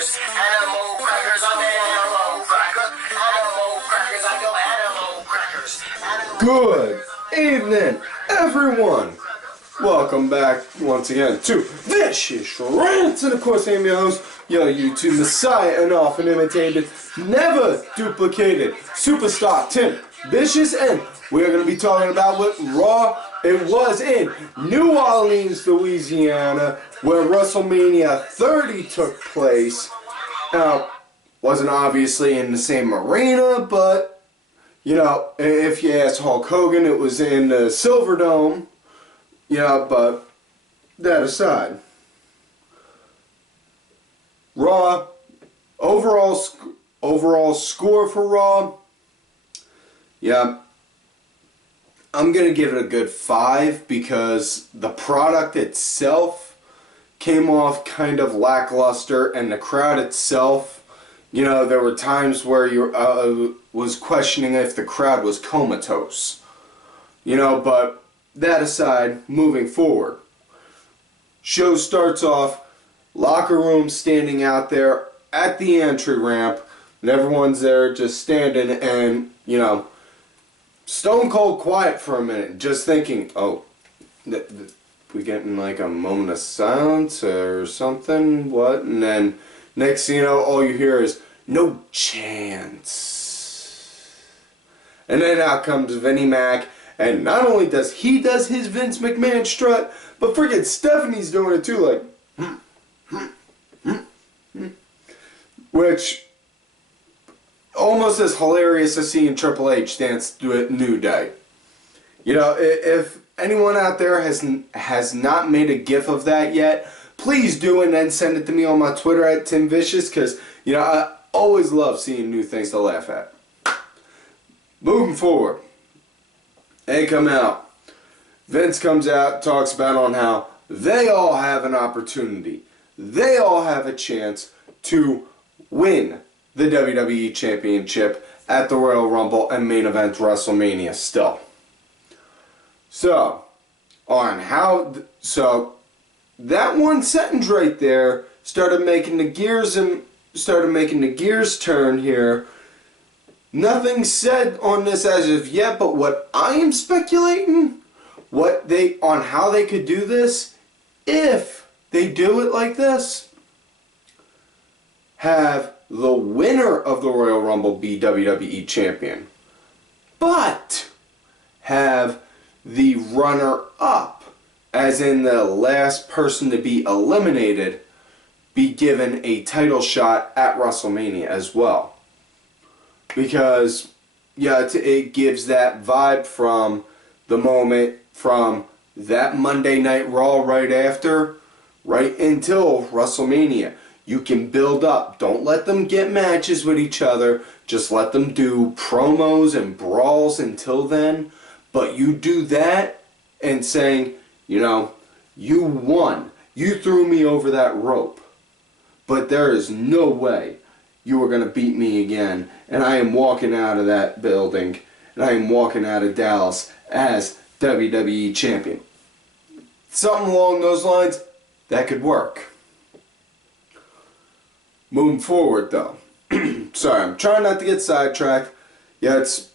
crackers. Animal crackers, I'm an animal cracker. Animal crackers, I go animal crackers. Good evening, everyone. Welcome back once again to Vicious Rants, and of course I am your host, your YouTube Messiah, and often imitated, never duplicated, superstar Tim Vicious, and we're going to be talking about what Raw it was in New Orleans, Louisiana, where WrestleMania 30 took place. Now, wasn't obviously in the same arena, but, you know, if you ask Hulk Hogan, it was in the Silverdome. Yeah, but that aside, Raw, overall score for Raw, yeah, I'm going to give it a good 5 because the product itself came off kind of lackluster, and the crowd itself, you know, there were times where you was questioning if the crowd was comatose, you know, but that aside, moving forward, show starts off, locker room standing out there at the entry ramp, and everyone's there just standing and, you know, stone cold quiet for a minute, just thinking, oh, we getting like a moment of silence or something, what? And then next thing you know, all you hear is, no chance. And then out comes Vinnie Mac. And not only does he his Vince McMahon strut, but friggin' Stephanie's doing it too, like, which almost as hilarious as seeing Triple H dance to it New Day. You know, if anyone out there has not made a GIF of that yet, please do, and then send it to me on my Twitter at Tim Vicious, because, you know, I always love seeing new things to laugh at. Moving forward. They come out. Vince comes out, talks about on how they all have an opportunity. They all have a chance to win the WWE Championship at the Royal Rumble and main event WrestleMania still. So, that one sentence right there started making the gears turn here. Nothing said on this as of yet, but what I am speculating, on how they could do this, if they do it like this, have the winner of the Royal Rumble be WWE Champion, but have the runner-up, as in the last person to be eliminated, be given a title shot at WrestleMania as well. Because, yeah, it gives that vibe from the moment from that Monday Night Raw right after, right until WrestleMania. You can build up. Don't let them get matches with each other. Just let them do promos and brawls until then. But you do that and saying, you know, you won. You threw me over that rope. But there is no way you are going to beat me again, and I am walking out of that building, and I am walking out of Dallas as WWE Champion. Something along those lines, that could work. Moving forward, though. Sorry, I'm trying not to get sidetracked. Yeah, it's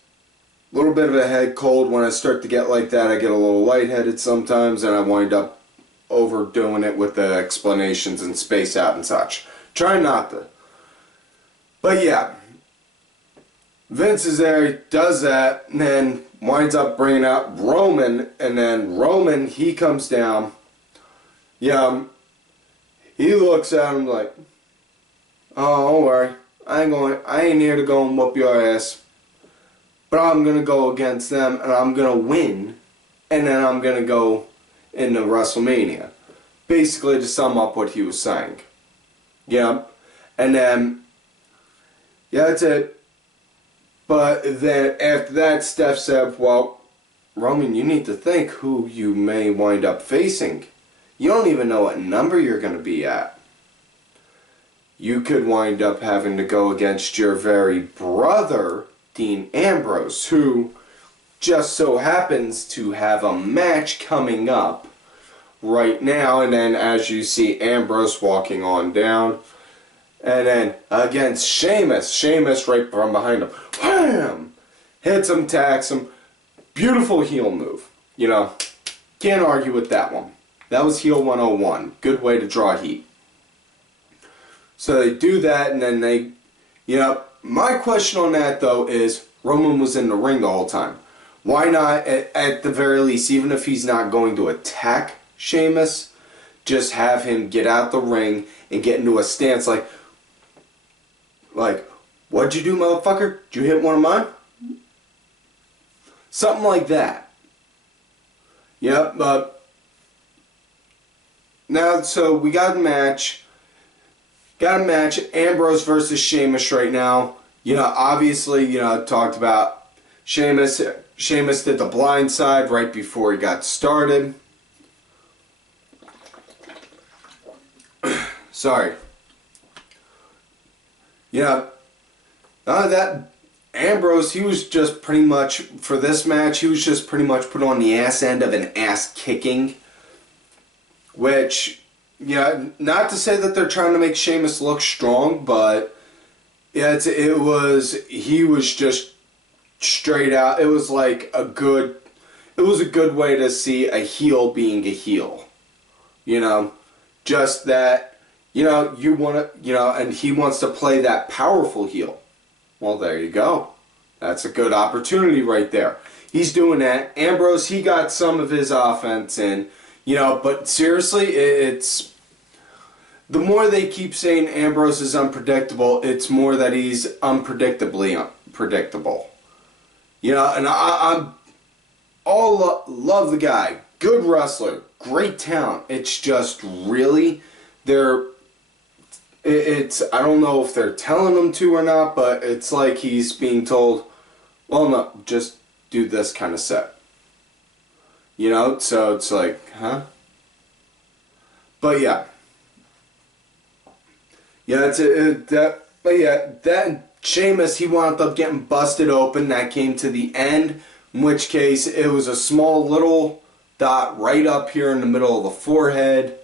a little bit of a head cold. When I start to get like that, I get a little lightheaded sometimes, and I wind up overdoing it with the explanations and space out and such. Try not to. But yeah, Vince is there, he does that, and then winds up bringing out Roman, and then Roman, he comes down. Yeah, he looks at him like, oh, don't worry, I ain't here to go and whoop your ass, but I'm gonna go against them, and I'm gonna win, and then I'm gonna go into WrestleMania. Basically, to sum up what he was saying. Yeah, and then, yeah, that's it. But then after that, Steph said, well, Roman, you need to think who you may wind up facing. You don't even know what number you're going to be at. You could wind up having to go against your very brother, Dean Ambrose, who just so happens to have a match coming up right now. And then as you see Ambrose walking on down, And then against Sheamus. Sheamus right from behind him. Wham! Hits him, tacks him. Beautiful heel move. You know, can't argue with that one. That was heel 101. Good way to draw heat. So they do that, and then they, you know, my question on that though is Roman was in the ring the whole time. Why not, at the very least, even if he's not going to attack Sheamus, just have him get out the ring and get into a stance like, what'd you do, motherfucker? Did you hit one of mine? Something like that. Yep, now, so we got a match. Got a match, Ambrose versus Sheamus right now. You know, obviously, you know, I talked about Sheamus. Sheamus did the blind side right before he got started. Sorry. Yeah. That Ambrose, he was just pretty much, for this match, he was just pretty much put on the ass end of an ass kicking. Which, yeah, not to say that they're trying to make Sheamus look strong, but yeah, he was just straight out. It was like a good way to see a heel being a heel. You know, just that, you know, you want to, you know, and he wants to play that powerful heel. Well, there you go. That's a good opportunity right there. He's doing that. Ambrose, he got some of his offense in, you know, but seriously, it's, the more they keep saying Ambrose is unpredictable, it's more that he's unpredictably unpredictable. You know, and I'm all love the guy. Good wrestler. Great talent. It's just really, I don't know if they're telling him to or not, but it's like he's being told, well, no, just do this kind of set. You know, so it's like, huh? But yeah. Yeah, that Sheamus, he wound up getting busted open. That came to the end, in which case it was a small little dot right up here in the middle of the forehead,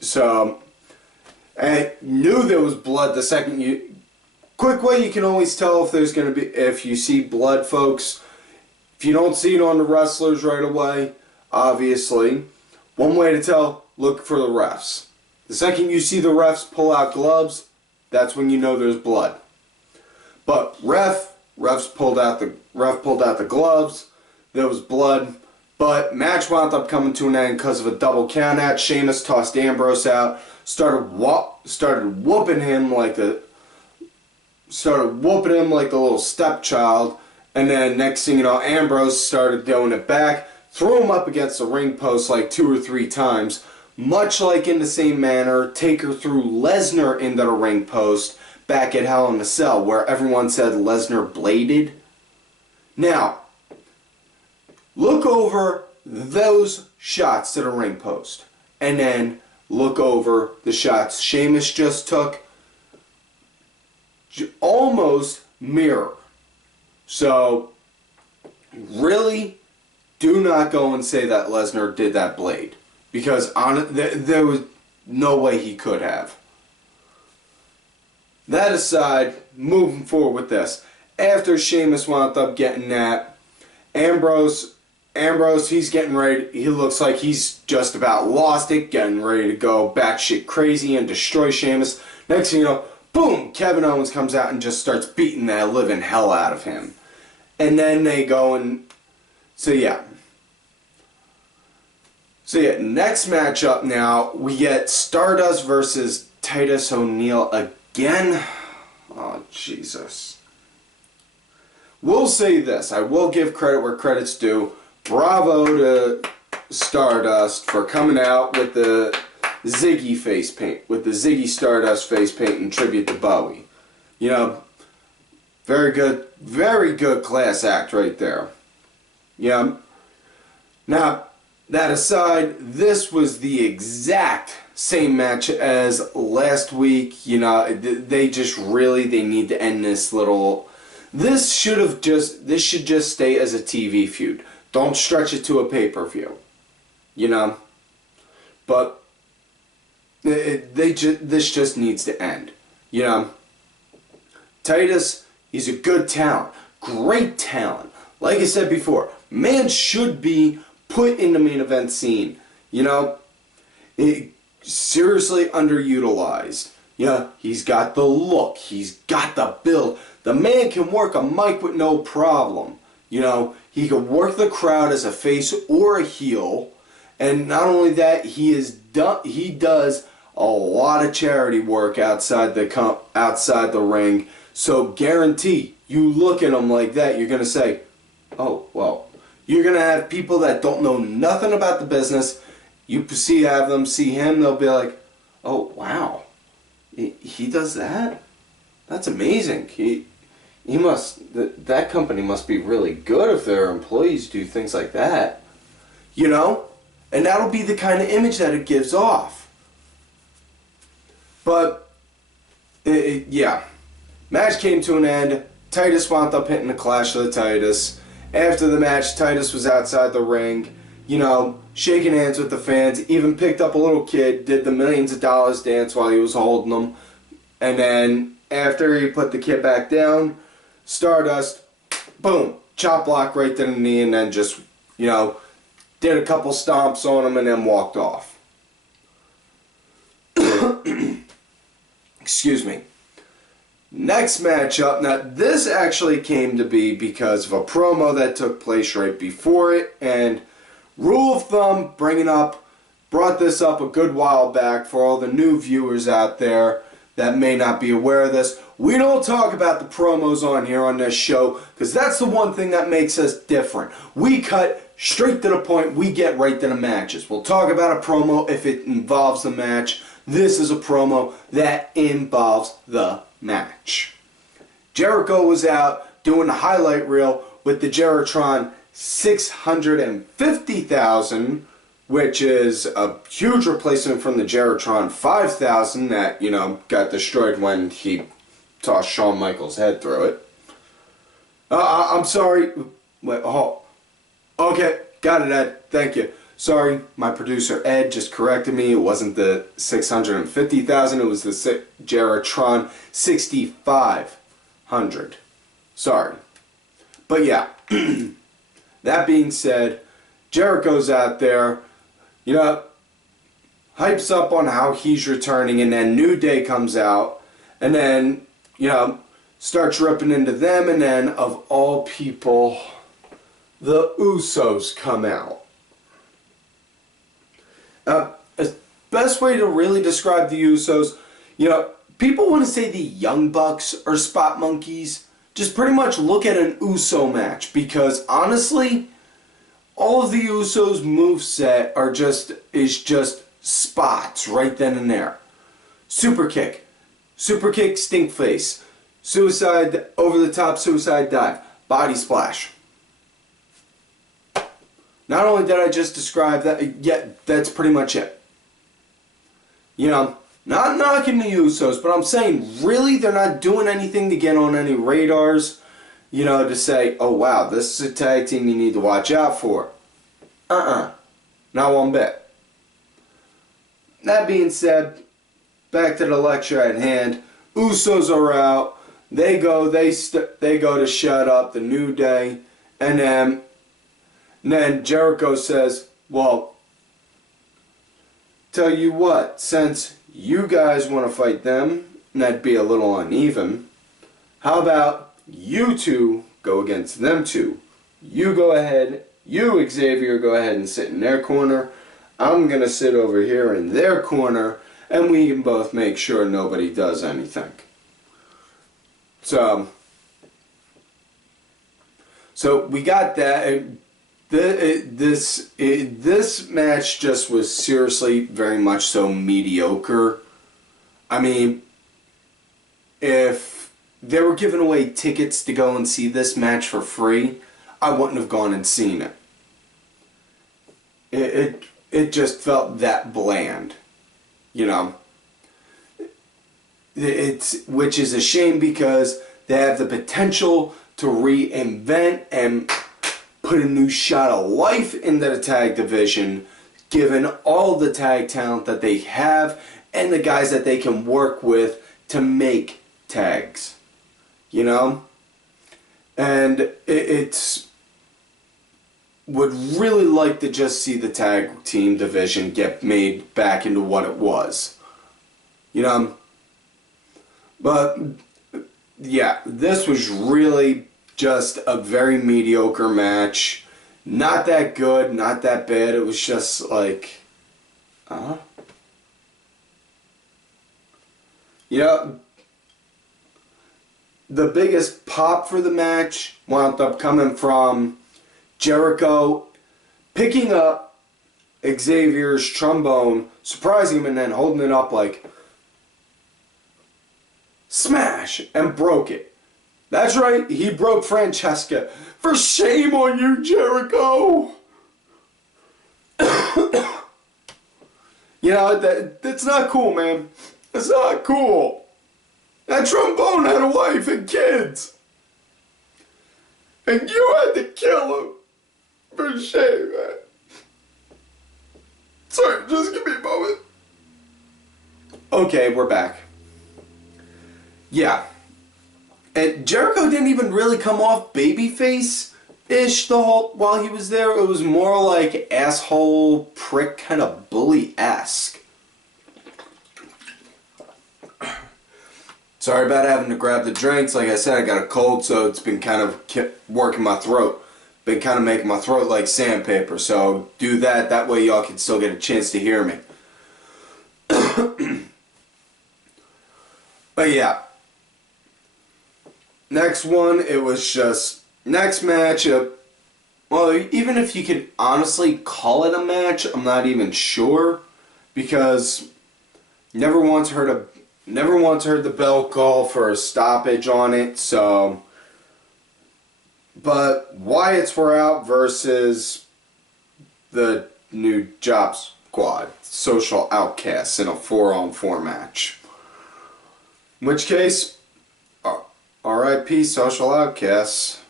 so I knew there was blood the second quick way you can always tell if there's going to be, if you see blood, folks. If you don't see it on the wrestlers right away, obviously, one way to tell, look for the refs. The second you see the refs pull out gloves, that's when you know there's blood. But ref pulled out the gloves, there was blood, but match wound up coming to an end because of a double count out. Sheamus tossed Ambrose out, started whooping him like the little stepchild, and then next thing you know, Ambrose started doing it back, threw him up against the ring post like 2 or 3 times, much like in the same manner Taker threw Lesnar into the ring post back at Hell in a Cell, where everyone said Lesnar bladed. Now, look over those shots to the ring post, and then look over the shots Sheamus just took. Almost mirror. So, really, do not go and say that Lesnar did that blade, because there was no way he could have. That aside, moving forward with this, after Sheamus wound up getting that, Ambrose, he's getting ready, he looks like he's just about lost it, getting ready to go batshit crazy and destroy Sheamus. Next thing you know, boom, Kevin Owens comes out and just starts beating the living hell out of him. And then they go and, so yeah, next matchup now, we get Stardust versus Titius O'Neil again. Oh, Jesus. We'll say this, I will give credit where credit's due. Bravo to Stardust for coming out with the Ziggy face paint, with the Ziggy Stardust face paint in tribute to Bowie. You know, very good class act right there. Yeah. Now, that aside, this was the exact same match as last week. You know, they need to end this little, this should just stay as a TV feud. Don't stretch it to a pay-per-view. You know? But this just needs to end. You know, Titus, he's a good talent, great talent. Like I said before, man should be put in the main event scene. You know, seriously underutilized. Yeah, he's got the look, he's got the build. The man can work a mic with no problem. You know, he can work the crowd as a face or a heel. And not only that, he does a lot of charity work outside the ring. So guarantee, you look at him like that, you're gonna say, oh well. You're gonna have people that don't know nothing about the business. You see him, they'll be like, oh wow, he does that? That's amazing. That company must be really good if their employees do things like that. You know? And that'll be the kind of image that it gives off. But, yeah. Match came to an end. Titus wound up hitting the Clash of the Titus. After the match, Titus was outside the ring, you know, shaking hands with the fans, even picked up a little kid, did the millions of dollars dance while he was holding them. And then, after he put the kid back down, Stardust, boom, chop block right to the knee, and then just, you know, did a couple stomps on him and then walked off. Excuse me. Next matchup, now this actually came to be because of a promo that took place right before it, and rule of thumb, brought this up a good while back for all the new viewers out there that may not be aware of this. We don't talk about the promos on here on this show because that's the one thing that makes us different. We cut straight to the point, we get right to the matches. We'll talk about a promo if it involves the match. This is a promo that involves the match. Jericho was out doing the highlight reel with the Jeritron 650,000, which is a huge replacement from the Jeritron 5,000 that, you know, got destroyed when he tossed Shawn Michaels' head through it. I'm sorry. Wait, oh. Okay, got it, Ed. Thank you. Sorry, my producer Ed just corrected me. It wasn't the 650,000. It was the Jeritron 6,500. Sorry. But yeah, that being said, Jericho's out there, you know, hypes up on how he's returning, and then New Day comes out, and then, you know, starts ripping into them, and then, of all people, the Usos come out. Best way to really describe the Usos, you know, people want to say the Young Bucks are spot monkeys. Just pretty much look at an Uso match, because honestly, all of the Usos' moveset is just spots right then and there. Super kick, stink face, suicide, over the top suicide dive, body splash. Not only did I just describe that, yet that's pretty much it. You know, not knocking the Usos, but I'm saying really they're not doing anything to get on any radars, you know, to say, oh wow, this is a tag team you need to watch out for. Not one bit. That being said, back to the lecture at hand. Usos are out. They go to shut up the New Day, and then Jericho says, well, tell you what, since you guys want to fight them, and that'd be a little uneven, how about you two go against them two? You go ahead, you, Xavier, go ahead and sit in their corner. I'm going to sit over here in their corner, and we can both make sure nobody does anything. So we got that. This match just was seriously very much so mediocre. I mean, if they were giving away tickets to go and see this match for free, I wouldn't have gone and seen it. It just felt that bland, you know. Which is a shame because they have the potential to reinvent and put a new shot of life into the tag division, given all the tag talent that they have and the guys that they can work with to make tags, you know? And it's would really like to just see the tag team division get made back into what it was, you know? But yeah, this was really just a very mediocre match. Not that good, not that bad. It was just like, you know, the biggest pop for the match wound up coming from Jericho picking up Xavier's trombone, surprising him, and then holding it up like, smash, and broke it. That's right, he broke Francesca. For shame on you, Jericho! You know, that's not cool, man. That's not cool. That trombone had a wife and kids. And you had to kill him. For shame, man. Sorry, just give me a moment. Okay, we're back. Yeah. And Jericho didn't even really come off babyface-ish while he was there. It was more like asshole, prick, kind of bully-esque. Sorry about having to grab the drinks. Like I said, I got a cold, so it's been kind of working my throat. Been kind of making my throat like sandpaper, so do that. That way y'all can still get a chance to hear me. But yeah. Next one, it was just, next match, well, even if you could honestly call it a match, I'm not even sure, because never once heard the bell call for a stoppage on it, so, but Wyatts were out versus the new Job Squad, Social Outcasts, in a 4-on-4 match. In which case, R.I.P. Social Outcasts.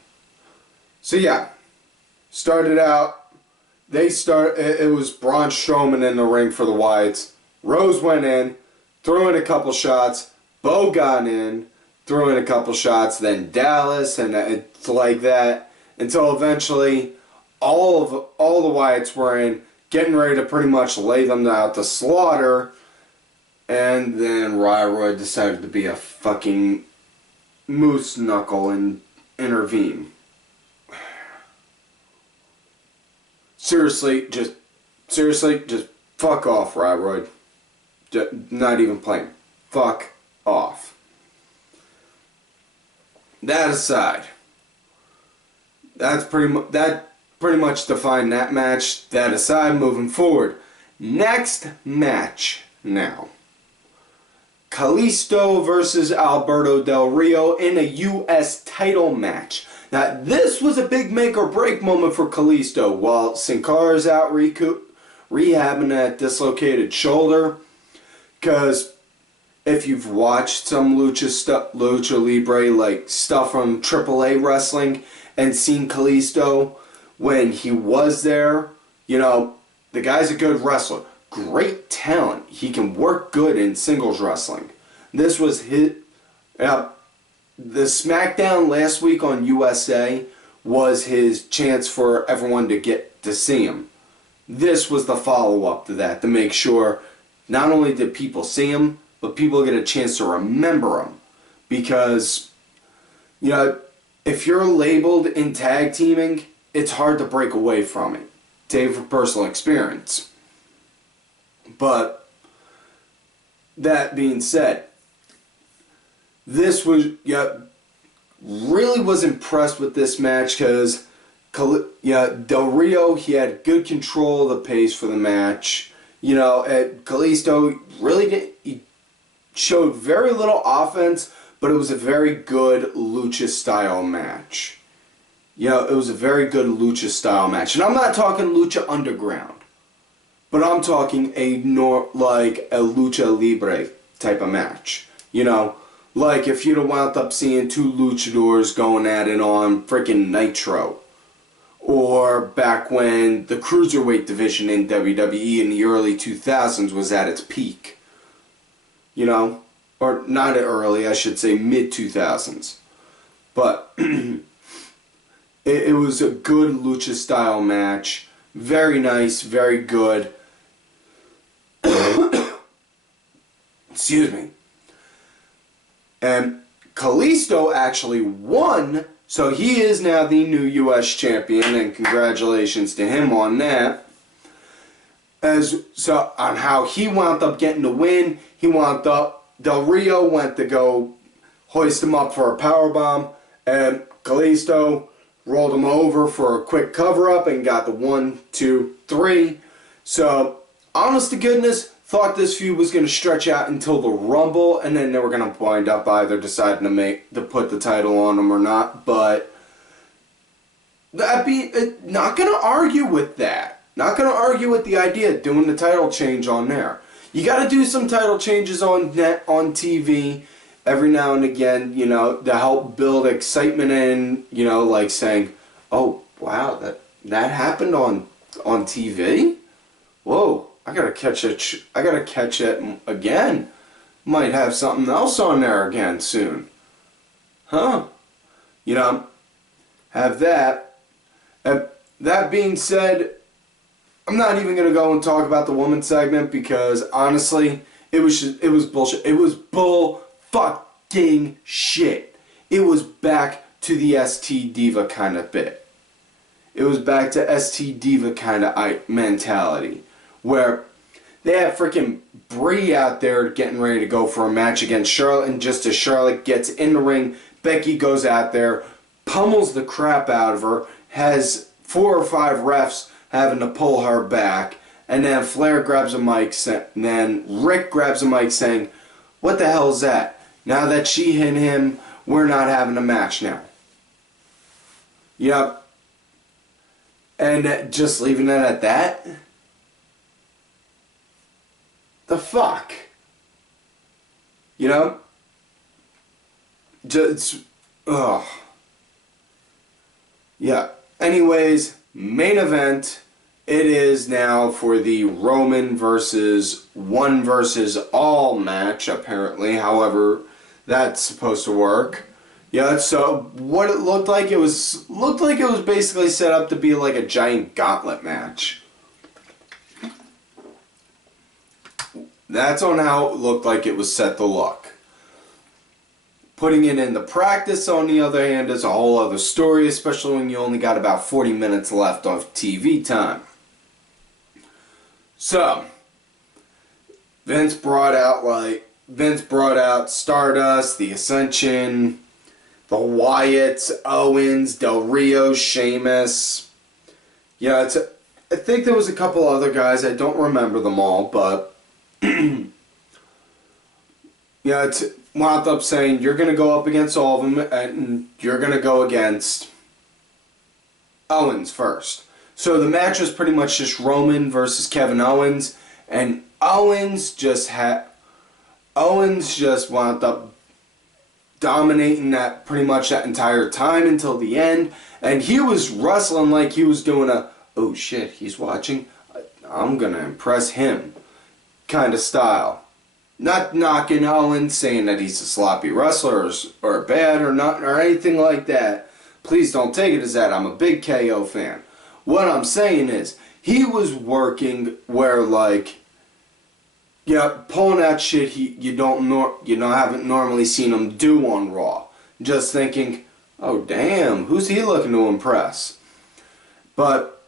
So yeah, started out, it was Braun Strowman in the ring for the Wyatts. Rose went in, threw in a couple shots, Bo got in, threw in a couple shots, then Dallas, and it's like that, until eventually all the Wyatts were in, getting ready to pretty much lay them out to slaughter, and then Roy decided to be a fucking moose knuckle and intervene. Seriously, just fuck off, Roy. Not even playing. Fuck off. That aside, that pretty much defined that match. That aside, moving forward, next match now. KaliSto versus Alberto Del Rio in a U.S. title match. Now, this was a big make-or-break moment for KaliSto. While Sin Cara's out rehabbing that dislocated shoulder, because if you've watched some Lucha Libre, like stuff from AAA wrestling, and seen KaliSto when he was there, you know, the guy's a good wrestler. Great talent. He can work good in singles wrestling. This was his... the SmackDown last week on USA was his chance for everyone to get to see him. This was the follow-up to that, to make sure not only did people see him, but people get a chance to remember him. Because, you know, if you're labeled in tag teaming, it's hard to break away from it. Save for personal experience. But that being said, this was, really was impressed with this match because, Del Rio, he had good control of the pace for the match. You know, KaliSto really he showed very little offense, but it was a very good lucha style match. You know, it was a very good lucha style match. And I'm not talking lucha underground. But I'm talking like a lucha libre type of match. You know, like if you'd have wound up seeing two luchadors going at it on freaking Nitro. Or back when the Cruiserweight division in WWE in the early 2000s was at its peak. you know, or not early, I should say mid-2000s. But it was a good lucha style match. Very nice, very good. Excuse me. And Kalisto actually won, so he is now the new US champion, and congratulations to him on that. On how he wound up getting the win, he wound up, Del Rio went to go hoist him up for a powerbomb, and Kalisto rolled him over for a quick cover-up and got the 1, 2, 3. So, honest to goodness, thought this feud was going to stretch out until the Rumble, and then they were going to wind up either deciding to put the title on him or not. But not going to argue with that. Not going to argue with the idea of doing the title change on there. You got to do some title changes on TV every now and again, you know, to help build excitement and, you know, like saying, oh wow, that happened on TV. Whoa. I gotta catch it again. Might have something else on there again soon. Huh? You know, have that. That being said, I'm not even gonna go and talk about the woman segment because honestly, it was bullshit. It was bull fucking shit. It was back to the ST Diva kind of bit. It was back to ST Diva kind of mentality. Where they have freaking Brie out there getting ready to go for a match against Charlotte, and just as Charlotte gets in the ring, Becky goes out there, pummels the crap out of her, has 4 or 5 refs having to pull her back, and then Flair grabs a mic, and then Rick grabs a mic saying, what the hell is that? Now that she hit him, we're not having a match now. Yep. And just leaving it at that? The fuck? You know? Just, ugh. Yeah. Anyways, main event. It is now for the Roman versus one versus all match, apparently. However, that's supposed to work. Yeah, so what it looked like, it was basically set up to be like a giant gauntlet match. That's on how it looked like it was set to look. Putting it into practice, on the other hand, is a whole other story, especially when you only got about 40 minutes left of TV time. So, Vince brought out Stardust, the Ascension, the Wyatts, Owens, Del Rio, Sheamus. Yeah, I think there was a couple other guys, I don't remember them all, but yeah, it's wound up saying you're going to go up against all of them, and you're going to go against Owens first. So the match was pretty much just Roman versus Kevin Owens, and Owens just wound up dominating that pretty much that entire time until the end, and he was wrestling like he was doing a, oh shit, he's watching, I'm going to impress him kind of style. Not knocking Owens, saying that he's a sloppy wrestler or bad or not or anything like that. Please don't take it as that. I'm a big KO fan. What I'm saying is, he was working where, like, yeah, pulling that shit you haven't normally seen him do on Raw. Just thinking, oh damn, who's he looking to impress? But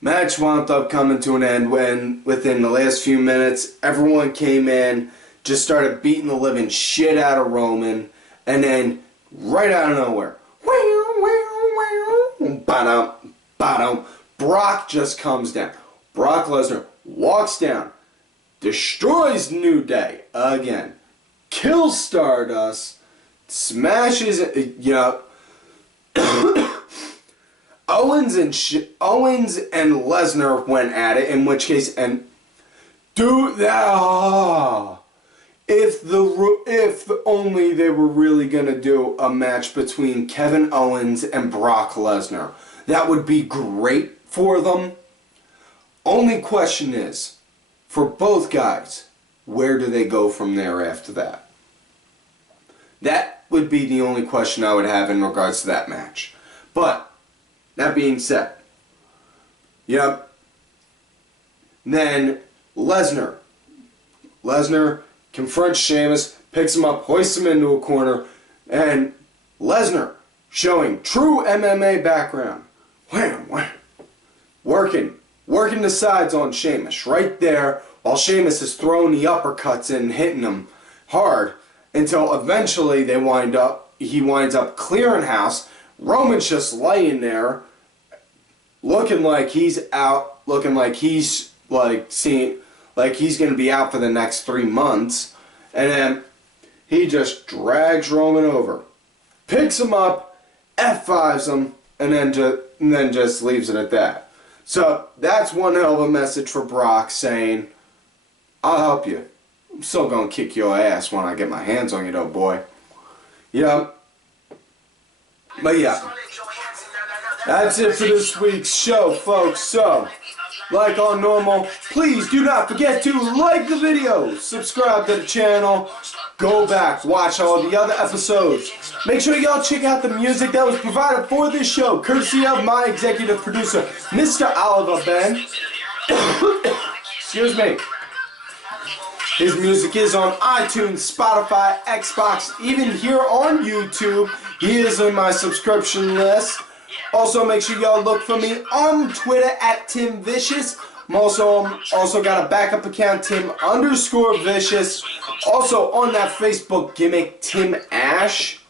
match wound up coming to an end when, within the last few minutes, everyone came in, just started beating the living shit out of Roman, and then, right out of nowhere, Brock just comes down. Brock Lesnar walks down, destroys New Day again, kills Stardust, smashes, Owens and Lesnar went at it, in which case, and dude, if only they were really gonna do a match between Kevin Owens and Brock Lesnar, that would be great for them. Only question is, for both guys, where do they go from there after that? That would be the only question I would have in regards to that match. But, that being said, yep. Then, Lesnar confronts Sheamus, picks him up, hoists him into a corner, and Lesnar, showing true MMA background, wham, wham, working the sides on Sheamus right there, while Sheamus is throwing the uppercuts and hitting him hard, until eventually he winds up clearing house. Roman's just laying there, looking like he's out, looking like he's he's going to be out for the next 3 months. And then he just drags Roman over, picks him up, F5s him, and then just leaves it at that. So that's one hell of a message for Brock, saying, I'll help you. I'm still going to kick your ass when I get my hands on you though, boy. Yep. But yeah, that's it for this week's show, folks. So, like all normal, please do not forget to like the video, subscribe to the channel, go back, watch all the other episodes. Make sure y'all check out the music that was provided for this show, courtesy of my executive producer, Mr. Oliver Ben. Excuse me. His music is on iTunes, Spotify, Xbox, even here on YouTube. He is in my subscription list. Also, make sure y'all look for me on Twitter at Tim Vicious. I'm also got a backup account, Tim_Vicious. Also on that Facebook gimmick, Tim Ash.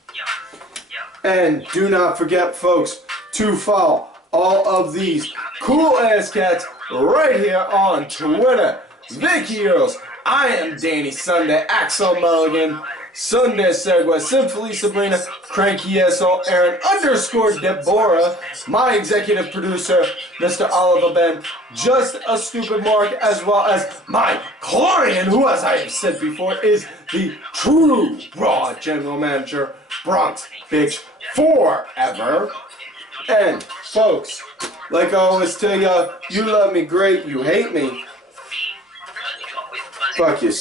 And do not forget, folks, to follow all of these cool ass cats right here on Twitter. Vicky Earls. I am Danny Sunday, Axel Mulligan, Sunday Segway, Simply Sabrina, Cranky SO, Aaron _Deborah, my executive producer, Mr. Oliver Ben, Just a Stupid Mark, as well as my client, who, as I have said before, is the true Raw General Manager, Bronx Bitch Forever. And, folks, like I always tell y'all, you love me great, you hate me. Fuck you.